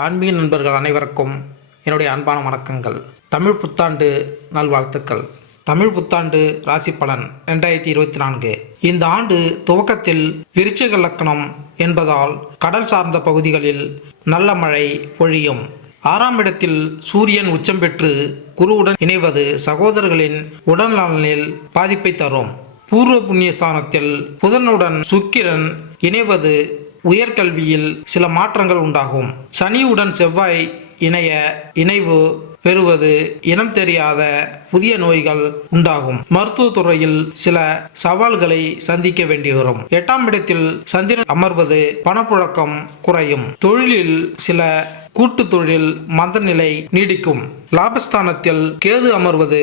ஆன்மீக நண்பர்கள் அனைவருக்கும் என்னுடைய அன்பான வணக்கங்கள். தமிழ் புத்தாண்டு நல்வாழ்த்துக்கள். தமிழ் புத்தாண்டு ராசி பலன் ரெண்டாயிரத்தி இருபத்தி நான்கு. இந்த ஆண்டு துவக்கத்தில் விருச்சிக லக்கணம் என்பதால் கடல் சார்ந்த பகுதிகளில் நல்ல மழை பொழியும். ஆறாம் இடத்தில் சூரியன் உச்சம் பெற்று குருவுடன் இணைவது சகோதரர்களின் உடல்நலனில் பாதிப்பை தரும். பூர்வ புண்ணிய ஸ்தானத்தில் புதனுடன் சுக்கிரன் இணைவது உயர்கல்வியில் சில மாற்றங்கள் உண்டாகும். சனியுடன் செவ்வாய் இணைய இணைவு பெறுவது இனம் தெரியாத புதிய நோய்கள் உண்டாகும். மருத்துவ துறையில் சில சவால்களை சந்திக்க வேண்டி வரும் எட்டாம் இடத்தில் சந்திரன் அமர்வது பணப்புழக்கம் குறையும். தொழிலில் சில கூட்டு தொழில் மந்தநிலை நீடிக்கும். லாபஸ்தானத்தில் கேது அமர்வது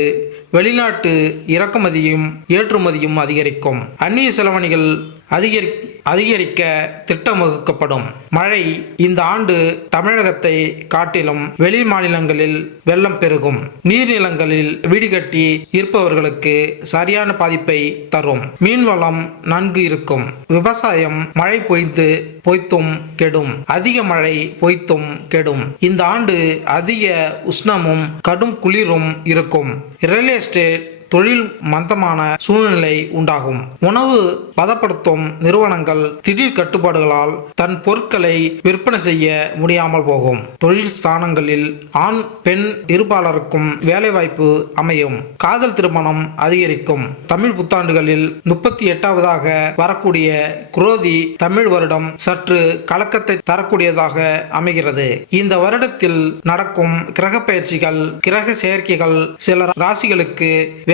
வெளிநாட்டு இறக்குமதியும் ஏற்றுமதியும் அதிகரிக்கும். அந்நிய செலவணிகள் அதிகரி அதிகரிக்க திட்டம் வகுக்கப்படும் மழை இந்த ஆண்டு தமிழகத்தை காட்டிலும் வெளி மாநிலங்களில் வெள்ளம் பெருகும். நீர்நிலங்களில் வீடு கட்டி இருப்பவர்களுக்கு சரியான பாதிப்பை தரும். மீன்வளம் நன்கு இருக்கும். விவசாயம் மழை பொய்த்து பொய்த்தும் கெடும். அதிக மழை பொய்த்தும் கெடும். இந்த ஆண்டு அதிக உஷ்ணமும் கடும் குளிரும் இருக்கும். ரியல் எஸ்டேட் தொழில் மந்தமான சூழ்நிலை உண்டாகும். உணவு பதப்படுத்தும் நிறுவனங்கள் திடீர் கட்டுப்பாடுகளால் தன் பொருட்களை விற்பனை செய்ய முடியாமல் போகும். தொழில் ஸ்தானங்களில் ஆண் பெண் இருபாலருக்கும் வேலைவாய்ப்பு அமையும். காதல் திருமணம் அதிகரிக்கும். தமிழ் புத்தாண்டுகளில் முப்பத்தி எட்டாவதாக வரக்கூடிய குரோதி தமிழ் வருடம் சற்று கலக்கத்தை தரக்கூடியதாக அமைகிறது. இந்த வருடத்தில் நடக்கும் கிரக பயிற்சிகள் கிரக செயற்கைகள் சில ராசிகளுக்கு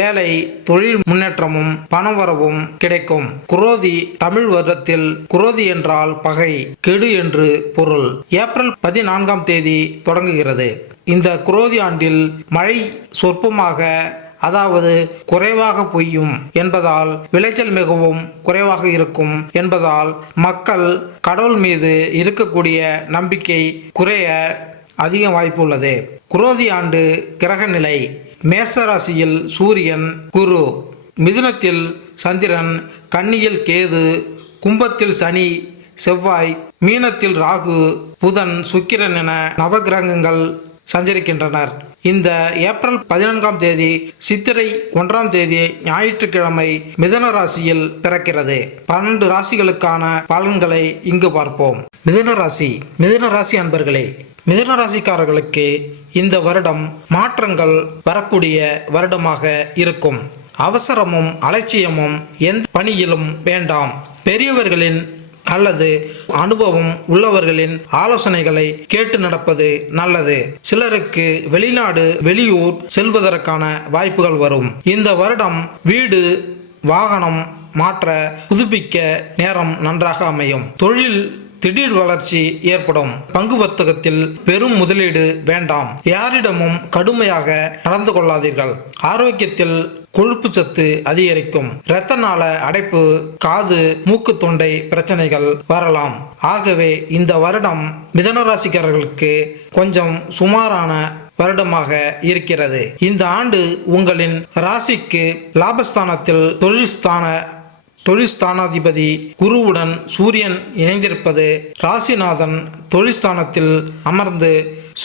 வேலை தொழில் முன்னேற்றமும் பணவரவும் கிடைக்கும். குரோதி தமிழ் வருடத்தில் குரோதி என்றால் பகை கெடு என்று பொருள். ஏப்ரல் பதினான்காம் தேதி தொடங்குகிறது. இந்த குரோதி ஆண்டில் மழை சொற்பமாக அதாவது குறைவாக பொய்யும் என்பதால் விளைச்சல் மிகவும் குறைவாக இருக்கும் என்பதால் மக்கள் கடவுள் மீது இருக்கக்கூடிய நம்பிக்கை குறைய அதிக வாய்ப்பு உள்ளது. குரோதி ஆண்டு கிரக நிலை மேச ராசியில் சூரியன் குரு. மிதுனத்தில் சந்திரன் கன்னியில் கேது கும்பத்தில் சனி செவ்வாய் மீனத்தில் ராகு புதன் சுக்கிரன் என நவகிரகங்கள் சஞ்சரிக்கின்றனர். இந்த ஏப்ரல் பதினான்காம் தேதி சித்திரை ஒன்றாம் தேதி ஞாயிற்றுக்கிழமை மிதன ராசியில் பிறக்கிறது. பன்னெண்டு ராசிகளுக்கான பலன்களை இங்கு பார்ப்போம். மிதன ராசி. மிதுன ராசி அன்பர்களே மிதனராசிக்காரர்களுக்கு இந்த வருடம் மாற்றங்கள் வரக்கூடிய வருடமாக இருக்கும். அவசரமும் அலட்சியமும் எந்த பணியிலும் வேண்டாம். பெரியவர்களின் அல்லது அனுபவம் உள்ளவர்களின் ஆலோசனைகளை கேட்டு நடப்பது நல்லது. சிலருக்கு வெளிநாடு வெளியூர் செல்வதற்கான வாய்ப்புகள் வரும். இந்த வருடம் வீடு வாகனம் மாற்ற புதுப்பிக்க நேரம் நன்றாக அமையும். தொழில் திடீர் வளர்ச்சி ஏற்படும். பங்கு வர்த்தகத்தில் பெரும் முதலீடு வேண்டாம். யாரிடமும் கடுமையாக நடந்து கொள்ளாதீர்கள். ஆரோக்கியத்தில் கொழுப்பு சத்து அதிகரிக்கும். இரத்த நாள அடைப்பு காது மூக்கு தொண்டை பிரச்சனைகள் வரலாம். ஆகவே இந்த வருடம் மிதனராசிக்காரர்களுக்கு கொஞ்சம் சுமாரான வருடமாக இருக்கிறது. இந்த ஆண்டு உங்களின் ராசிக்கு லாபஸ்தானத்தில் தொழில் ஸ்தான தொழில்ஸ்தானாதிபதி குருவுடன் சூரியன் இணைந்திருப்பது ராசிநாதன் தொழில்ஸ்தானத்தில் அமர்ந்து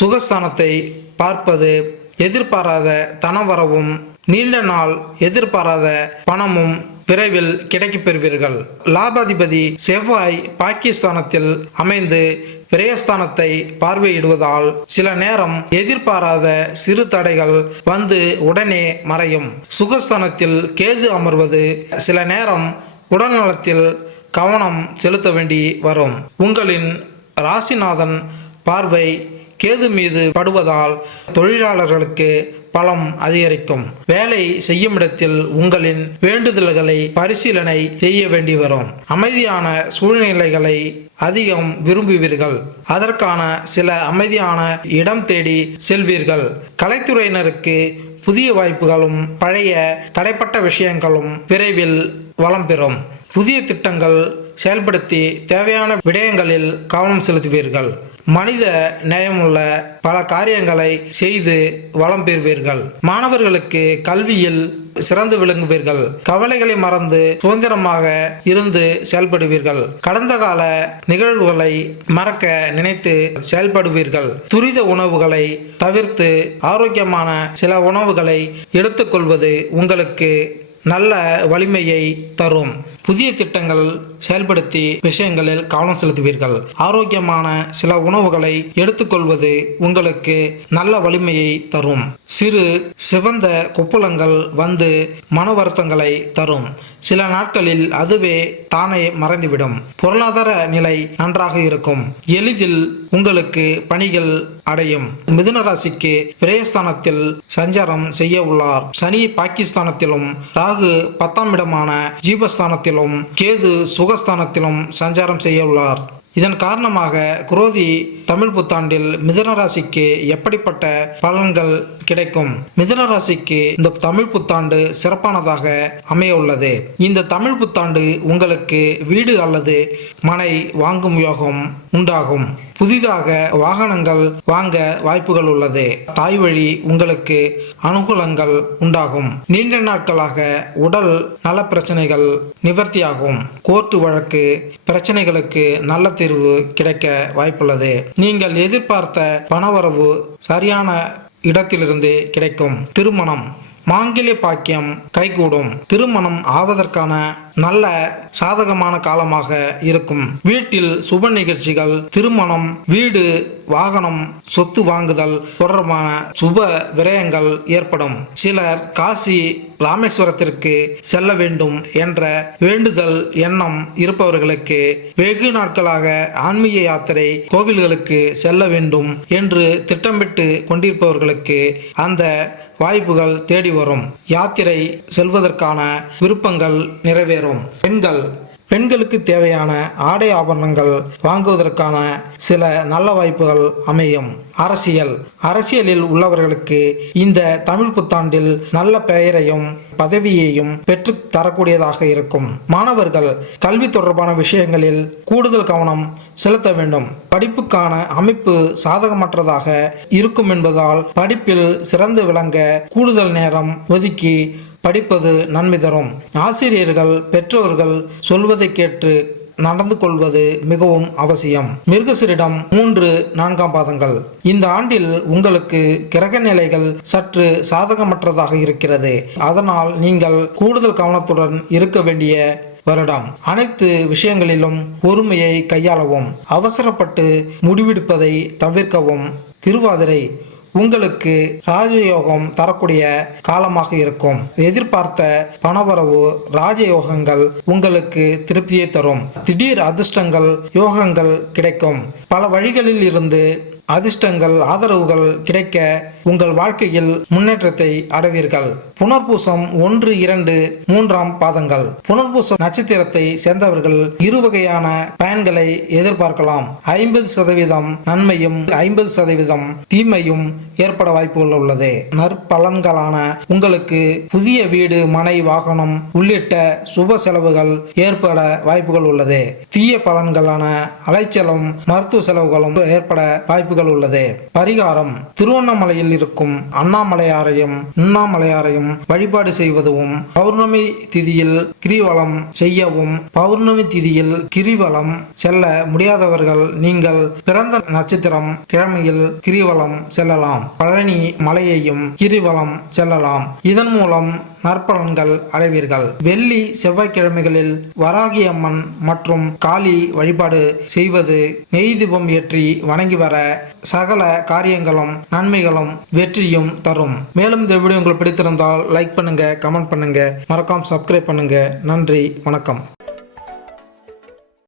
சுகஸ்தானத்தை பார்ப்பது எதிர்பாராத தனவரவும் நீண்ட நாள் எதிர்பாராத பணமும் விரைவில் கிடைக்கப் பெறுவீர்கள் லாபாதிபதி செவ்வாய் பாகிஸ்தானத்தில் அமைந்து பிரயஸ்தானத்தை பார்வையிடுவதால் சில நேரம் எதிர்பாராத சிறு தடைகள் வந்து உடனே மறையும். சுகஸ்தானத்தில் கேது அமர்வது சில நேரம் உடல்நலத்தில் கவனம் செலுத்த வேண்டி வரும். உங்களின் ராசிநாதன் பார்வை கேது மீது படுவதால் தொழிலாளர்களுக்கு பலம் அதிகரிக்கும். வேலை செய்யும் இடத்தில் உங்களின் வேண்டுதல்களை பரிசீலனை செய்ய வேண்டி வரும். அமைதியான சூழ்நிலைகளை அதிகம் விரும்புவீர்கள். அதற்கான சில அமைதியான இடம் தேடி செல்வீர்கள். கலைத்துறையினருக்கு புதிய வாய்ப்புகளும் பழைய தடைப்பட்ட விஷயங்களும் விரைவில் வளம் பெறும். புதிய திட்டங்கள் செயல்படுத்தி தேவையான விடயங்களில் கவனம் செலுத்துவீர்கள். மனித நேயமுள்ள பல காரியங்களை செய்து வளம் பெறுவீர்கள். மாணவர்களுக்கு கல்வியில் சிறந்து விளங்குவீர்கள். கவலைகளை மறந்து சுதந்திரமாக இருந்து செயல்படுவீர்கள். கடந்த கால நிகழ்வுகளை மறக்க நினைத்து செயல்படுவீர்கள். துரித உணவுகளை தவிர்த்து ஆரோக்கியமான சில உணவுகளை எடுத்துக்கொள்வது உங்களுக்கு நல்ல வலிமையை தரும். புதிய திட்டங்கள் செயல்படுத்தி விஷயங்களில் கவனம் செலுத்துவீர்கள். ஆரோக்கியமான சில உணவுகளை எடுத்துக்கொள்வது உங்களுக்கு நல்ல வலிமையை தரும். சிறு சிவந்த கொப்புளங்கள் வந்து மன வருத்தங்களை தரும். சில நாட்களில் அதுவே தானே மறைந்துவிடும். பொருளாதார நிலை நன்றாக இருக்கும். எளிதில் உங்களுக்கு பணிகள் அடையும். மிதுன ராசிக்கு விரயஸ்தானத்தில் சஞ்சாரம் செய்ய உள்ளார். சனி பாகிஸ்தானத்திலும் ராகு பத்தாம் இடமான ஜீவஸ்தானத்திலும் கேது சுகஸ்தானத்திலும் சஞ்சாரம் செய்ய உள்ளார். இதன் காரணமாக குரோதி தமிழ் புத்தாண்டில் மிதுன ராசிக்கு எப்படிப்பட்ட பலன்கள் கிடைக்கும். மிதன ராசிக்கு இந்த தமிழ் புத்தாண்டு சிறப்பானதாக அமைய உள்ளது இந்த தமிழ் புத்தாண்டு உங்களுக்கு வீடு அல்லது மனை வாங்கும் யோகம் உண்டாகும். புதிதாக வாகனங்கள் வாங்க வாய்ப்புகள் உள்ளது. தாய் வழி உங்களுக்கு அனுகூலங்கள் உண்டாகும். நீண்ட நாட்களாக உடல் நல பிரச்சனைகள் நிவர்த்தியாகும். கோர்ட்டு வழக்கு பிரச்சனைகளுக்கு நல்ல தீர்வு கிடைக்க வாய்ப்புள்ளது. நீங்கள் எதிர்பார்த்த பணவரவு சரியான இடத்திலிருந்து கிடைக்கும் திருமணம். மாங்கிலிய பாக்கியம் கைகூடும். திருமணம் ஆவதற்கான நல்ல சாதகமான காலமாக இருக்கும். வீட்டில் சுப நிகழ்ச்சிகள் திருமணம் வீடு வாகனம் சொத்து வாங்குதல் தொடர்பான சுப விரயங்கள் ஏற்படும். சிலர் காசி ராமேஸ்வரத்திற்கு செல்ல வேண்டும் என்ற வேண்டுதல் எண்ணம் இருப்பவர்களுக்கு வெகு நாட்களாக ஆன்மீக யாத்திரை கோவில்களுக்கு செல்ல வேண்டும் என்று திட்டமிட்டு கொண்டிருப்பவர்களுக்கு அந்த வாய்ப்புகள் தேடி வரும். யாத்திரை செல்வதற்கான விருப்பங்கள் நிறைவேறும். பெண்கள் பெண்களுக்கு தேவையான ஆடை ஆபரணங்கள் வாங்குவதற்கான சில நல்ல வாய்ப்புகள் அமையும். அரசியல். அரசியலில் உள்ளவர்களுக்கு இந்த தமிழ் புத்தாண்டில் நல்ல பெயரையும் பதவியையும் பெற்று தரக்கூடியதாக இருக்கும். மாணவர்கள் கல்வி தொடர்பான விஷயங்களில் கூடுதல் கவனம் செலுத்த வேண்டும். படிப்புக்கான அமைப்பு சாதகமற்றதாக இருக்கும் என்பதால் படிப்பில் சிறந்து விளங்க கூடுதல் நேரம் ஒதுக்கி படிப்பது நன்மை தரும். ஆசிரியர்கள் பெற்றோர்கள் சொல்வதை கேட்டு நடந்து கொள்வது மிகவும் அவசியம். மிருகசிரிடம் மூன்று நான்காம் பாதங்கள். இந்த ஆண்டில் உங்களுக்கு கிரக நிலைகள் சற்று சாதகமற்றதாக இருக்கிறது. அதனால் நீங்கள் கூடுதல் கவனத்துடன் இருக்க வேண்டிய வருடம். அனைத்து விஷயங்களிலும் பொறுமையை கையாளவும் அவசரப்பட்டு முடிவெடுப்பதை தவிர்க்கவும். திருவாதிரை உங்களுக்கு ராஜயோகம் தரக்கூடிய காலமாக இருக்கும். எதிர்பார்த்த பணவரவு ராஜயோகங்கள் உங்களுக்கு திருப்தியை தரும். திடீர் அதிர்ஷ்டங்கள் யோகங்கள் கிடைக்கும். பல வழிகளில் இருந்து அதிர்ஷ்டங்கள் ஆதரவுகள் கிடைக்க உங்கள் வாழ்க்கையில் முன்னேற்றத்தை அடைவீர்கள். புனர்பூசம் ஒன்று இரண்டு மூன்றாம் பாதங்கள். புனர்பூசம் நட்சத்திரத்தை சேர்ந்தவர்கள் இரு வகையான பயன்களை எதிர்பார்க்கலாம். ஐம்பது சதவீதம் நன்மையும் ஐம்பது சதவீதம் தீமையும் ஏற்பட வாய்ப்புகள் உள்ளது. நற்பலன்களான உங்களுக்கு புதிய வீடு மனை வாகனம் உள்ளிட்ட சுப செலவுகள் ஏற்பட வாய்ப்புகள் உள்ளது. தீய பலன்களான அலைச்சலும் மருத்துவ செலவுகளும் ஏற்பட வாய்ப்பு வாய்ப்புகள் உள்ளது. பரிகாரம் திருவண்ணாமலையில் இருக்கும் அண்ணாமலையாரையும் உண்ணாமலையாரையும் வழிபாடு செய்வதும் பௌர்ணமி திதியில் கிரிவலம் செய்யவும் பௌர்ணமி திதியில் கிரிவலம் செல்ல முடியாதவர்கள் நீங்கள் பிறந்த நட்சத்திரம் கிழமையில் கிரிவலம் செல்லலாம். பழனி மலையையும் கிரிவலம் செல்லலாம். இதன் மூலம் நற்பலன்கள் அடைவீர்கள். வெள்ளி செவ்வாய்க்கிழமைகளில் வராகி அம்மன் மற்றும் காளி வழிபாடு செய்வது நெய் தீபம் ஏற்றி வணங்கி வர சகல காரியங்களும் நன்மைகளும் வெற்றியும் தரும். மேலும் இந்த வீடியோ உங்களுக்கு பிடித்திருந்தால் லைக் பண்ணுங்க கமெண்ட் பண்ணுங்க. மறக்காம சப்ஸ்கிரைப் பண்ணுங்க. நன்றி வணக்கம்.